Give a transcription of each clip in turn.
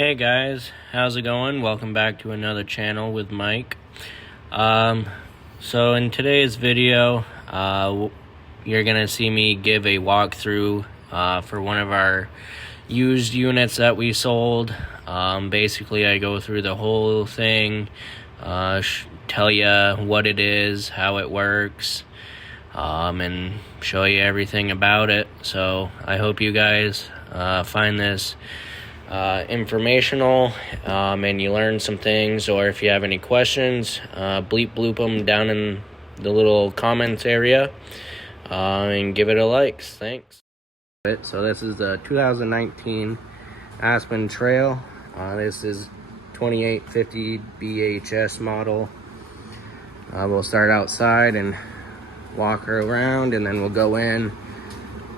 Hey guys, how's it going? Welcome back to another channel with Mike. So in today's video, you're gonna see me give a walkthrough for one of our used units that we sold. Basically, I go through the whole thing, tell you what it is, how it works, and show you everything about it. So I hope you guys find this informational and you learn some things, or if you have any questions, bleep bloop them down in the little comments area and give it a like. Thanks. So this is the 2019 Aspen Trail. This is 2850 BHS model. We'll start outside and walk her around, and then we'll go in.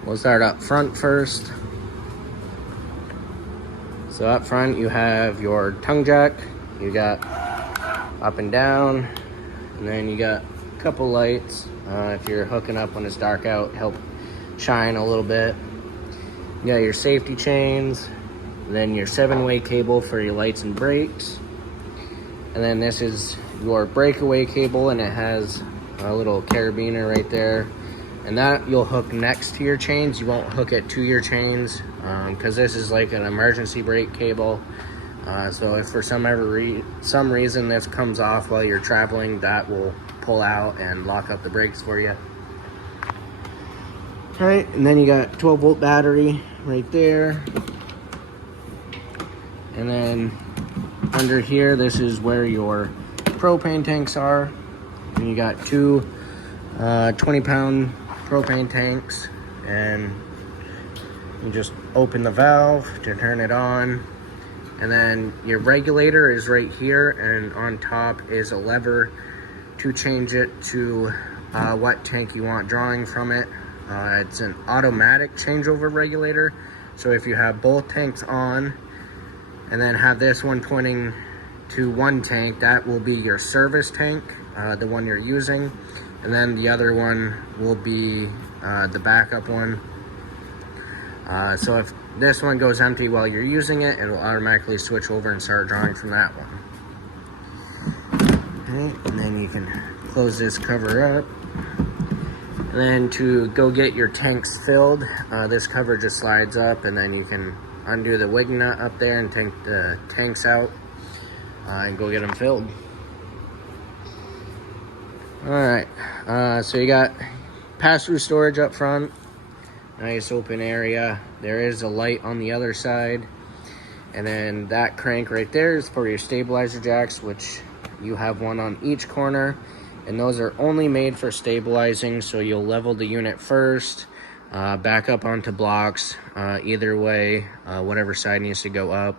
We'll start up front first. So up front you have your tongue jack, you got up and down, and then you got a couple lights if you're hooking up when it's dark out, help shine a little bit. You got your safety chains, then your 7-way cable for your lights and brakes, and then this is your breakaway cable, and it has a little carabiner right there, and that you'll hook next to your chains. You won't hook it to your chains because this is like an emergency brake cable. So if for some reason this comes off while you're traveling, that will pull out and lock up the brakes for you. All right, and then you got 12-volt battery right there. And then under here, this is where your propane tanks are. And you got two 20-pound propane tanks, and you just open the valve to turn it on, and then your regulator is right here, and on top is a lever to change it to what tank you want drawing from it. It's an automatic changeover regulator, so if you have both tanks on and then have this one pointing to one tank, that will be your service tank, the one you're using, and then the other one will be the backup one. So if this one goes empty while you're using it, it'll automatically switch over and start drawing from that one. Okay, and then you can close this cover up. And then to go get your tanks filled, this cover just slides up, and then you can undo the wig nut up there and take the tanks out and go get them filled. Alright, so you got pass-through storage up front, nice open area. There is a light on the other side, and then that crank right there is for your stabilizer jacks, which you have one on each corner, and those are only made for stabilizing. So you'll level the unit first, back up onto blocks, either way, whatever side needs to go up.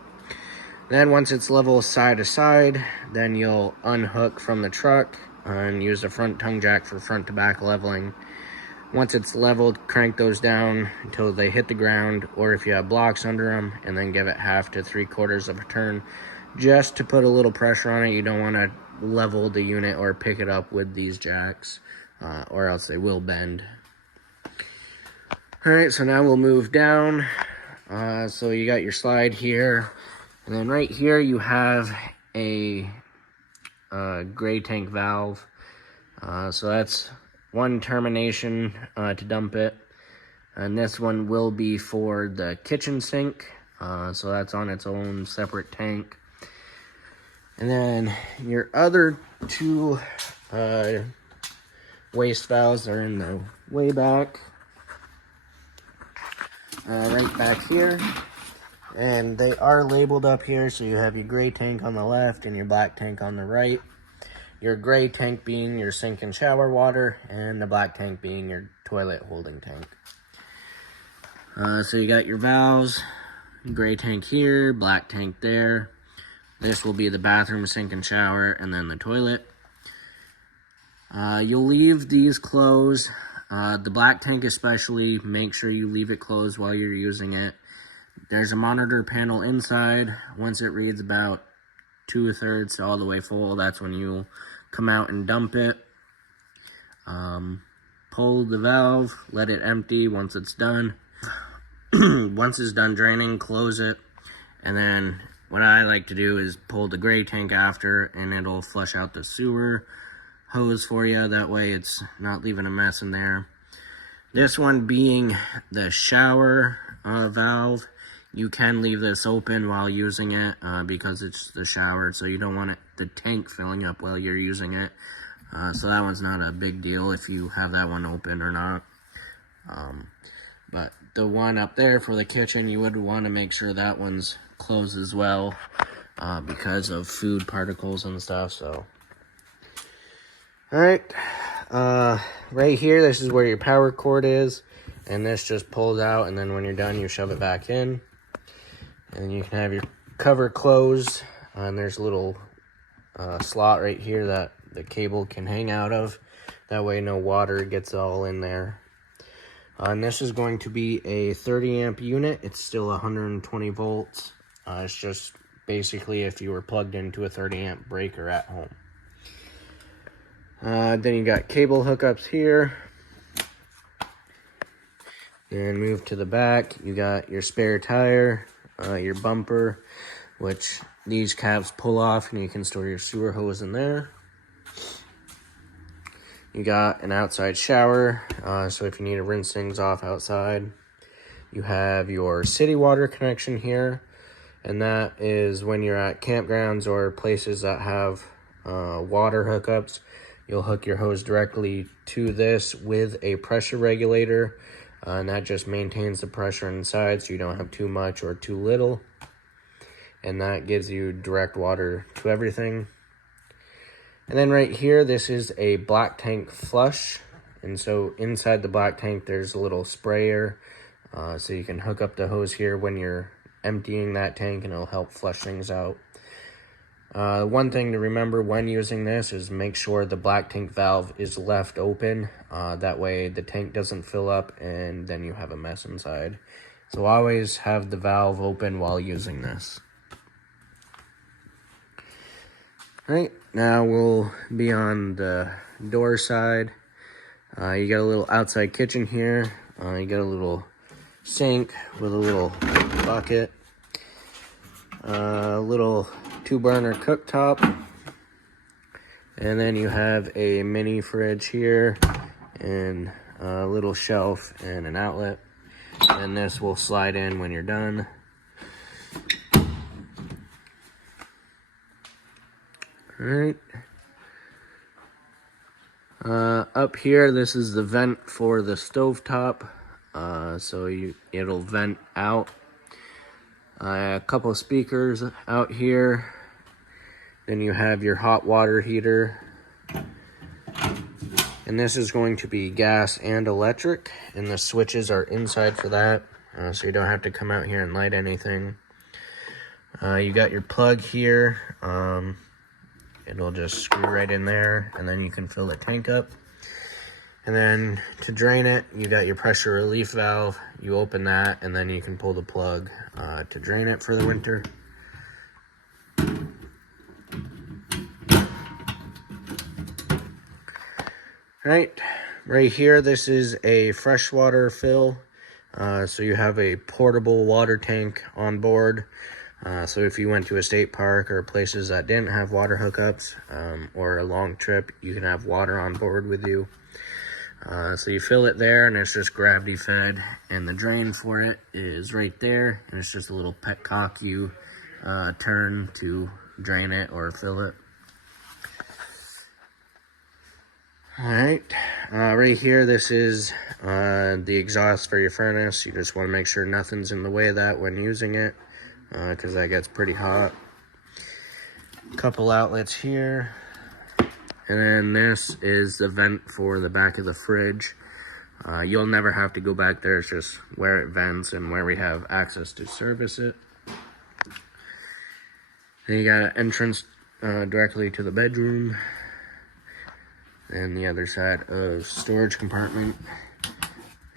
Then once it's level side to side, then you'll unhook from the truck and use the front tongue jack for front to back leveling. Once it's leveled, crank those down until they hit the ground, or if you have blocks under them, and then give it 1/2 to 3/4 of a turn just to put a little pressure on it. You don't want to level the unit or pick it up with these jacks, or else they will bend. All right, so now we'll move down. So you got your slide here, and then right here you have a gray tank valve. So that's one termination to dump it, and this one will be for the kitchen sink, so that's on its own separate tank. And then your other two waste valves are in the way back, right back here, and they are labeled up here. So you have your gray tank on the left and your black tank on the right. Your gray tank being your sink and shower water, and the black tank being your toilet holding tank. So you got your valves, gray tank here, black tank there. This will be the bathroom, sink and shower, and then the toilet. You'll leave these closed. The black tank especially, make sure you leave it closed while you're using it. There's a monitor panel inside. Once it reads about 2/3 to all the way full, that's when you'll come out and dump it. Pull the valve, let it empty once it's done. Once it's done draining, close it, and then what I like to do is pull the gray tank after, and it'll flush out the sewer hose for you. That way it's not leaving a mess in there. This one being the shower valve, you can leave this open while using it because it's the shower, so you don't want the tank filling up while you're using it. So that one's not a big deal if you have that one open or not. But the one up there for the kitchen, you would want to make sure that one's closed as well because of food particles and stuff. So, all right. Right here, this is where your power cord is, and this just pulls out, and then when you're done, you shove it back in, and you can have your cover closed, and there's a little slot right here that the cable can hang out of. That way no water gets all in there. And this is going to be a 30 amp unit. It's still 120 volts. It's just basically if you were plugged into a 30 amp breaker at home. Then you got cable hookups here. And move to the back. You got your spare tire, your bumper, which these caps pull off and you can store your sewer hose in there. You got an outside shower, so if you need to rinse things off outside. You have your city water connection here, and that is when you're at campgrounds or places that have water hookups. You'll hook your hose directly to this with a pressure regulator, and that just maintains the pressure inside so you don't have too much or too little. And that gives you direct water to everything. And then right here, this is a black tank flush. And so inside the black tank, there's a little sprayer. So you can hook up the hose here when you're emptying that tank, and it'll help flush things out. One thing to remember when using this is make sure the black tank valve is left open. That way the tank doesn't fill up and then you have a mess inside. So always have the valve open while using this. Alright, now we'll be on the door side. You got a little outside kitchen here. You got a little sink with a little bucket. A little 2-burner cooktop, and then you have a mini fridge here and a little shelf and an outlet, and this will slide in when you're done. All right, up here, this is the vent for the stovetop, so it'll vent out. A couple of speakers out here. Then you have your hot water heater. And this is going to be gas and electric. And the switches are inside for that. So you don't have to come out here and light anything. You got your plug here. It'll just screw right in there. And then you can fill the tank up. And then to drain it, you got your pressure relief valve. You open that, and then you can pull the plug to drain it for the winter. Right here, this is a freshwater fill. So you have a portable water tank on board. So if you went to a state park or places that didn't have water hookups or a long trip, you can have water on board with you. So you fill it there, and it's just gravity fed, and the drain for it is right there, and it's just a little petcock you turn to drain it or fill it. Alright, right here, this is the exhaust for your furnace. You just want to make sure nothing's in the way of that when using it, because that gets pretty hot. Couple outlets here. And then this is the vent for the back of the fridge. You'll never have to go back there. It's just where it vents and where we have access to service it. Then you got an entrance directly to the bedroom. And the other side of storage compartment.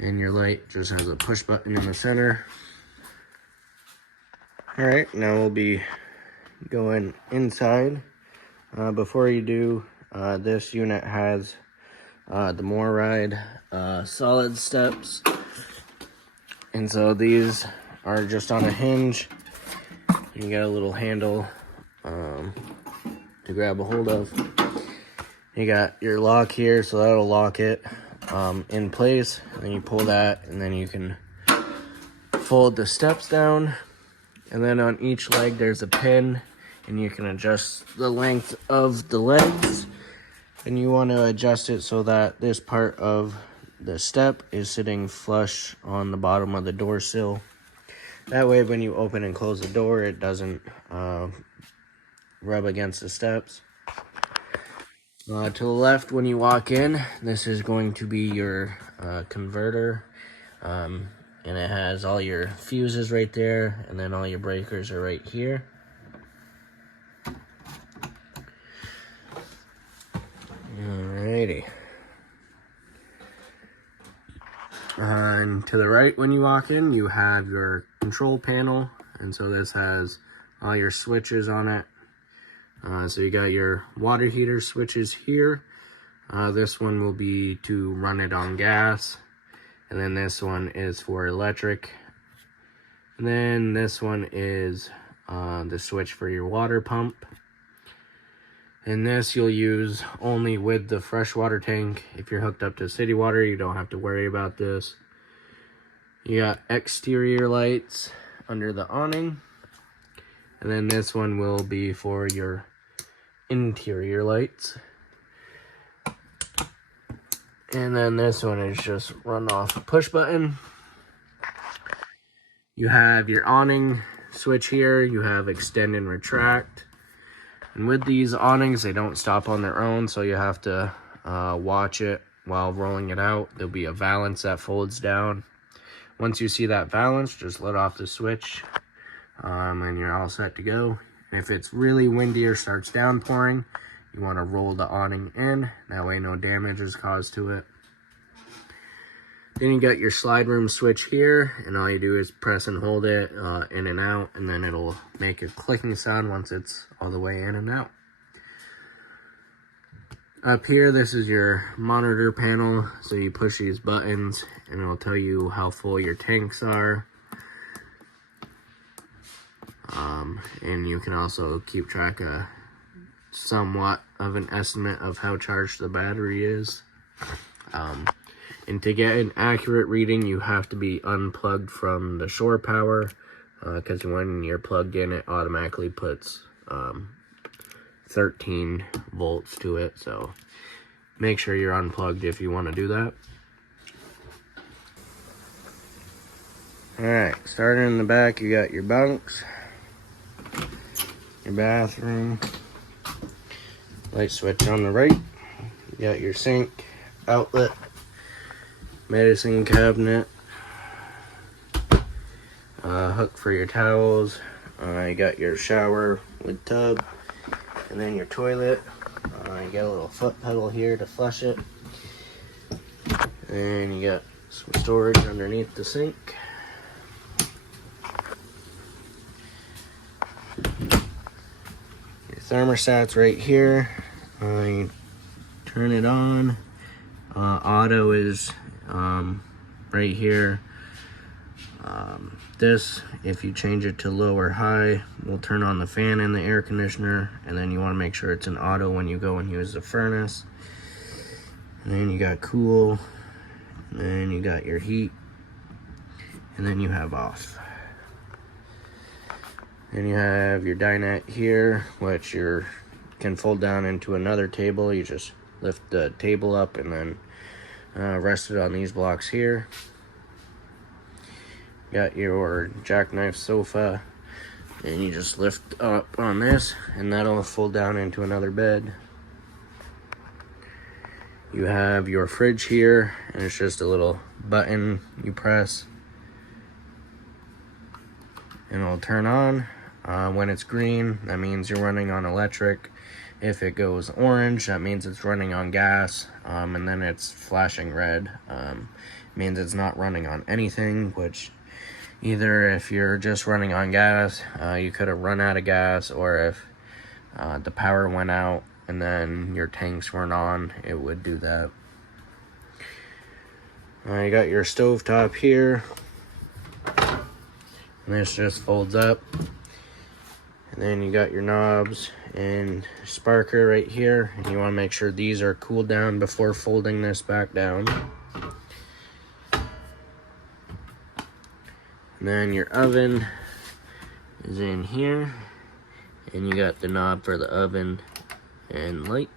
And your light just has a push button in the center. Alright, now we'll be going inside. Before you do, this unit has the MORride solid steps, and so these are just on a hinge, You got a little handle to grab a hold of. You got your lock here, so that'll lock it in place. And then you pull that, and then you can fold the steps down. And then on each leg there's a pin, and you can adjust the length of the legs. And you want to adjust it so that this part of the step is sitting flush on the bottom of the door sill. That way when you open and close the door, it doesn't rub against the steps. To the left when you walk in, this is going to be your converter. And it has all your fuses right there, and then all your breakers are right here. Alrighty. And to the right when you walk in, you have your control panel, and so this has all your switches on it. So you got your water heater switches here. This one will be to run it on gas, and then this one is for electric. And then this one is the switch for your water pump. And this you'll use only with the freshwater tank. If you're hooked up to city water, you don't have to worry about this. You got exterior lights under the awning. And then this one will be for your interior lights. And then this one is just run off a push button. You have your awning switch here. You have extend and retract. And with these awnings, they don't stop on their own, so you have to watch it while rolling it out. There'll be a valance that folds down. Once you see that valance, just let off the switch, and you're all set to go. If it's really windy or starts downpouring, you want to roll the awning in. That way no damage is caused to it. Then you got your slide room switch here, and all you do is press and hold it in and out, and then it'll make a clicking sound once it's all the way in and out. Up here, this is your monitor panel, so you push these buttons, and it'll tell you how full your tanks are. And you can also keep track of somewhat of an estimate of how charged the battery is. And to get an accurate reading, you have to be unplugged from the shore power, because when you're plugged in, it automatically puts 13 volts to it. So make sure you're unplugged if you want to do that. Alright, starting in the back, you got your bunks, your bathroom, light switch on the right, you got your sink, outlet, medicine cabinet, hook for your towels, you got your shower with tub, and then your toilet. You got a little foot pedal here to flush it, and you got some storage underneath the sink. Your thermostat's right here. You turn it on. Auto is right here. This, if you change it to low or high, will turn on the fan and the air conditioner, and then you want to make sure it's an auto when you go and use the furnace. And then you got cool, and then you got your heat, and then you have off. Then you have your dinette here, which can fold down into another table. You just lift the table up and then rest it on these blocks here. Got your jackknife sofa, and you just lift up on this, and that'll fold down into another bed. You have your fridge here, and it's just a little button you press, and it'll turn on. When it's green, that means you're running on electric. If it goes orange, that means it's running on gas, and then it's flashing red. Means it's not running on anything, which either if you're just running on gas, you could have run out of gas, or if the power went out and then your tanks weren't on, it would do that. You got your stovetop here, and this just folds up. And then you got your knobs and sparker right here. And you want to make sure these are cooled down before folding this back down. And then your oven is in here. And you got the knob for the oven and light.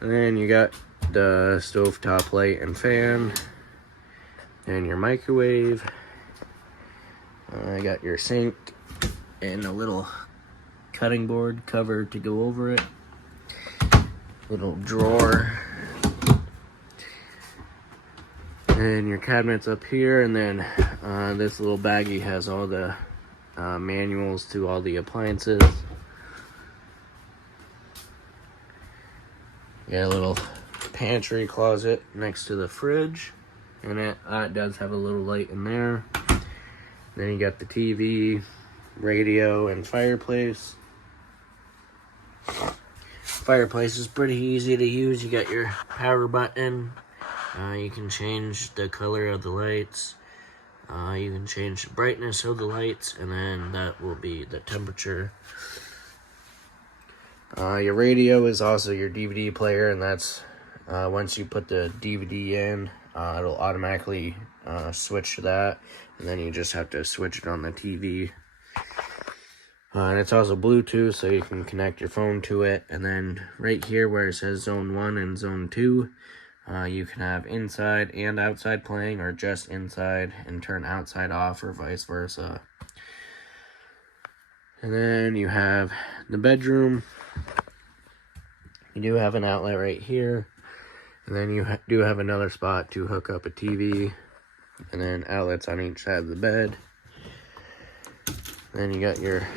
And then you got the stovetop light and fan. And your microwave. I got your sink and a little cutting board cover to go over it. Little drawer. And your cabinets up here, and then this little baggie has all the manuals to all the appliances. You got a little pantry closet next to the fridge, and it does have a little light in there. Then you got the TV, radio, and fireplace. Fireplace is pretty easy to use. You got your power button. You can change the color of the lights. You can change the brightness of the lights, and then that will be the temperature. Your radio is also your DVD player, and that's once you put the DVD in, it'll automatically switch to that, and then you just have to switch it on the TV. And it's also Bluetooth, so you can connect your phone to it. And then right here where it says Zone 1 and Zone 2, you can have inside and outside playing, or just inside and turn outside off, or vice versa. And then you have the bedroom. You do have an outlet right here. And then you do have another spot to hook up a TV. And then outlets on each side of the bed. Then you got your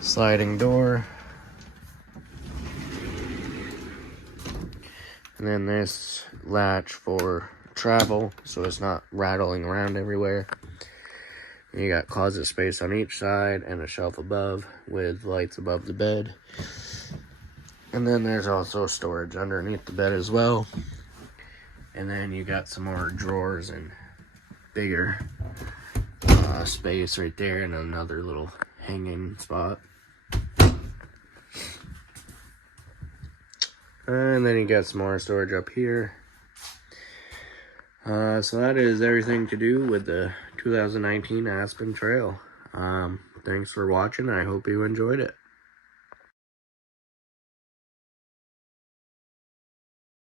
sliding door. And then this latch for travel, so it's not rattling around everywhere. And you got closet space on each side and a shelf above with lights above the bed. And then there's also storage underneath the bed as well. And then you got some more drawers and bigger space right there, and another little hanging spot. And then you got some more storage up here. So that is everything to do with the 2019 Aspen Trail. Thanks for watching. I hope you enjoyed it.